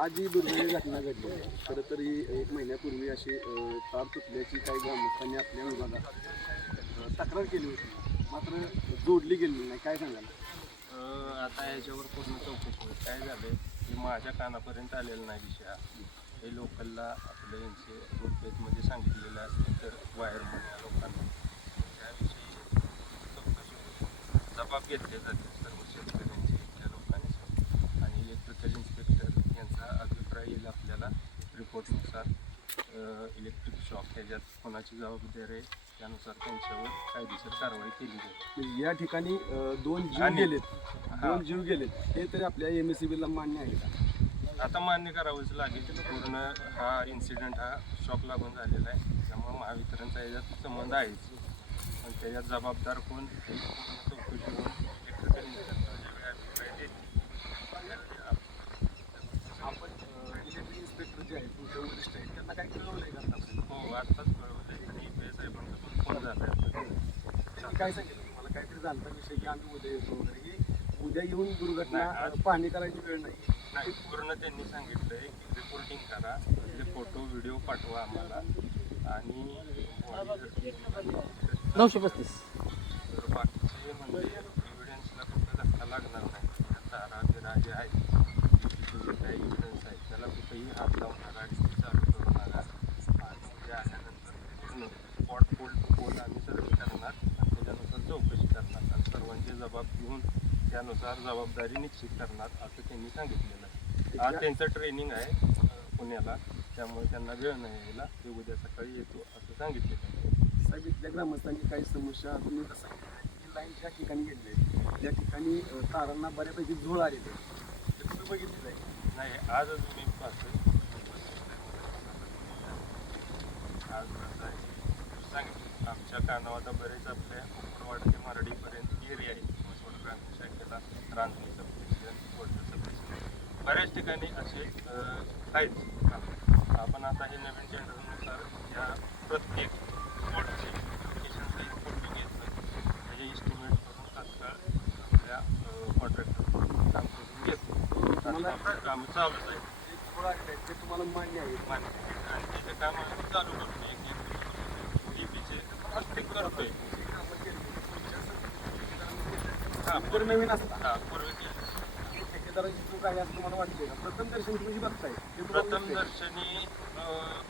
आज ही दुर्दैवी घटना घडली. खरं तर ही 1 महिन्यापूर्वी अशी तार तुटल्याची काही ग्रामस्थांनी आपल्या विभागात तक्रार केली होती, मात्र जोडली गेली नाही. काय सांगाल? आता याच्यावर पूर्ण चौकशी होईल. काय झालं की माझ्या कानापर्यंत आलेला नाही विषय. हे लोकलला आपलं यांचे ग्रुपमध्ये सांगितलेलं असतं तर वायरमन या लोकांना त्याविषयी चौकशी होईल. जबाब घेतले जाते सर्व शेतकऱ्यांचे त्या लोकांनी आणि इलेक्ट्रिकल इन्स्पेक्टर यांचा अभिप्राय येईल आपल्याला रिपोर्टनुसार. इलेक्ट्रिक शॉक ह्याच्यात कोणाची जबाबदारी आहे त्यानुसार त्यांच्यावर कायदेशीर कारवाई केली जाईल. या ठिकाणी 2 जीव गेलेत हे तरी आपल्या MSEBला मान्य आहे का? आता मान्य करावंच लागेल. पूर्ण हा इन्सिडेंट हा शॉक लागून झालेला आहे, त्यामुळे महावितरणचा याच्यात संबंध आहेच, पण त्याच्यात जबाबदार कोण हे पूर्ण चौकशी होऊन इलेक्ट्रिकल इन्स्पेक्टर अभिप्राय देतील. आपण इलेक्ट्रिक इन्स्पेक्टर जे आहेत तुमच्या वरिष्ठ आहेत त्यांना काय कळवलं आहे का? हो, आत्ताच कळवलं आहे आणि PS साहेबांचा पण फोन झाला आहे. त्यांनी काय सांगितलं तुम्हाला? काहीतरी झालं विषय की आम्ही उद्या येतो वगैरे, ही उद्या येऊन दुर्घटना नाही, पाहणी करायची वेळ नाही. नाही, पूर्ण त्यांनी सांगितलं आहे की रिपोर्टिंग करा, त्याचे फोटो व्हिडिओ पाठवा आम्हाला आणि 935 तर बाकीचे म्हणजे एव्हिडन्सला कुठं धक्का लागणार नाही. तारा बिरा जे आहेत जे काही एव्हिडन्स आहे त्याला कुठेही हात लावून नका, चालू करू नका आणि ते आल्यानंतर पूर्ण स्पॉट पोल आम्ही सर्वे करणार आणि त्याच्यानुसार चौकशी करणार आणि सर्वांचे जबाब घेऊन त्यानुसार जबाबदारी निश्चित करणार असं त्यांनी सांगितलेलं आहे. आज त्यांचं ट्रेनिंग आहे पुण्याला, त्यामुळे त्यांना वेळ नाही यायला, ते उद्या सकाळी येतो असं सांगितलेलं आहे. साहेब, इथल्या ग्रामस्थांनी काही समस्या तुम्ही कसं सांगितलं, लाईन ज्या ठिकाणी गेले त्या ठिकाणी तारांना बऱ्यापैकी झोळ आले ते तुम्ही बघितलेलं आहे? नाही, आजच मी पाहतोय आज कसं आहे सांगितलं. आमच्या कानावर आता बरेच आपल्या उपरवाड ते मराठीपर्यंत एरिया आहे. मसवड ग्रामीण शाखेला रांजणी सबस्टेशन, वॉटर सबस्टेशन, बऱ्याच ठिकाणी असे आहेत. आपण आता हे नवीन टेंडरनुसार या प्रत्येक स्पॉटचे लोकेशनचे फोटो घेतलं, त्याचे इस्टिमेट करून तात्काळ आपल्या कॉन्ट्रॅक्टर काम करून घेतो. काम चालूच आहे ते तुम्हाला मान्य आहे? मान्य. आणि त्याचे काम आम्ही चालू करतो. DPचे प्रत्येक करतोय. जर नवीन असता हां, पूर्वी केलं. ठेकेदाराची चूक आहे असं तुम्हाला वाटते का? प्रथम दर्शन तुम्ही बघताय ते तुम्हाला प्रथम दिसतंय? दर्शनी